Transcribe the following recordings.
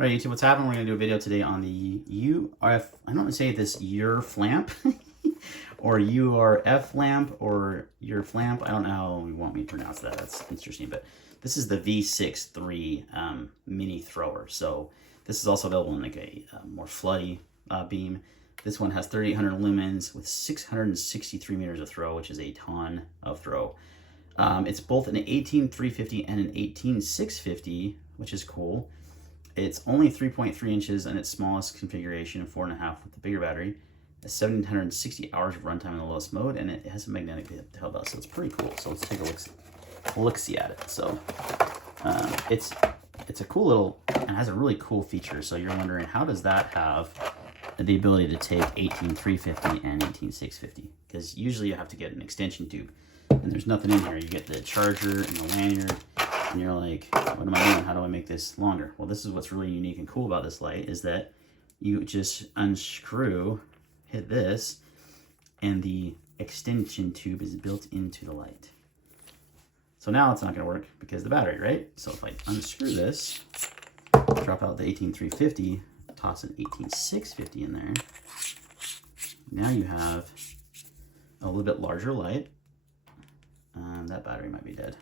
All right, YouTube, what's happening? We're going to do a video today on the I don't want to say this urFLAMP or urFLAMP or urFLAMP. I don't know how you want me to pronounce that. That's interesting, but this is the V63 mini thrower. So this is also available in like a more floody beam. This one has 3,800 lumens with 663 meters of throw, which is a ton of throw. It's both an 18350 and an 18650, which is cool. It's only 3.3 inches in its smallest configuration, 4.5 with the bigger battery. It's 1,760 hours of runtime in the lowest mode, and it has a magnetic tail belt, so it's pretty cool. So let's take a look-see at it. So it's a cool little, and has a really cool feature. So you're wondering, how does that have the ability to take 18350 and 18650? Because usually you have to get an extension tube, and there's nothing in here. You get the charger and the lanyard, and you're like, what am I doing? How do I make this longer? Well, this is what's really unique and cool about this light, is that you just unscrew, hit this, and the extension tube is built into the light. So now it's not going to work because of the battery, right? So if I unscrew this, drop out the 18350, toss an 18650 in there, now you have a little bit larger light. That battery might be dead.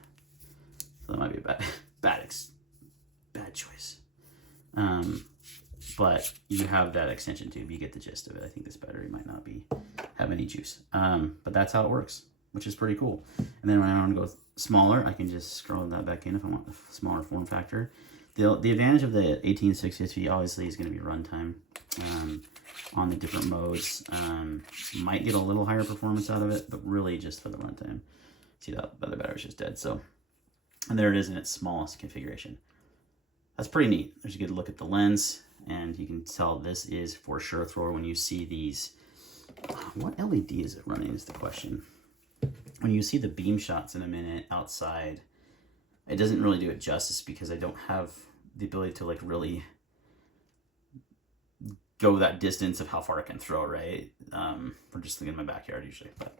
So that might be a bad choice. But you have that extension tube. You get the gist of it. I think this battery might not have any juice. But that's how it works, which is pretty cool. And then when I want to go smaller, I can just scroll that back in if I want a smaller form factor. The advantage of the 18650 obviously is going to be runtime on the different modes. Might get a little higher performance out of it, but really just for the runtime. See, that other battery's just dead. So, and there it is in its smallest configuration. That's pretty neat. There's a good look at the lens, and you can tell this is for sure thrower when you see these. What LED is it running is the question. When you see the beam shots in a minute outside, it doesn't really do it justice because I don't have the ability to like really go that distance of how far I can throw, right? We're just thinking in my backyard usually. But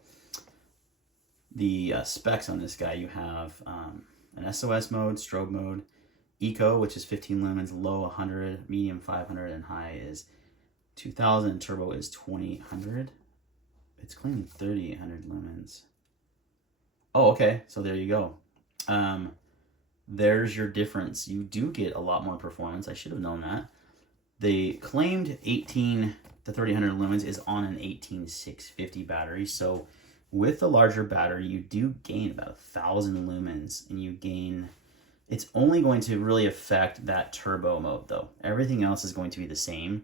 the specs on this guy, you have an SOS mode, strobe mode, eco, which is 15 lumens, low 100, medium 500, and high is 2000, and turbo is 2800. It's claiming 3800 lumens. Oh, okay, so there you go. There's your difference. You do get a lot more performance. I should have known that. The claimed 18 to 300 lumens is on an 18650 battery, so with the larger battery, you do gain about 1,000 lumens, and you gain. It's only going to really affect that turbo mode, though. Everything else is going to be the same.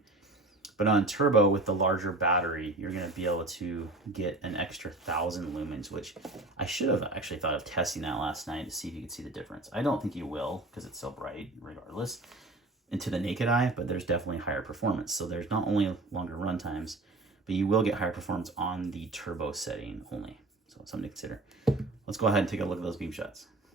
But on turbo, with the larger battery, you're going to be able to get an extra 1,000 lumens, which I should have actually thought of testing that last night to see if you could see the difference. I don't think you will because it's so bright, regardless, into the naked eye, but there's definitely higher performance. So there's not only longer run times, but you will get higher performance on the turbo setting only. So something to consider. Let's go ahead and take a look at those beam shots.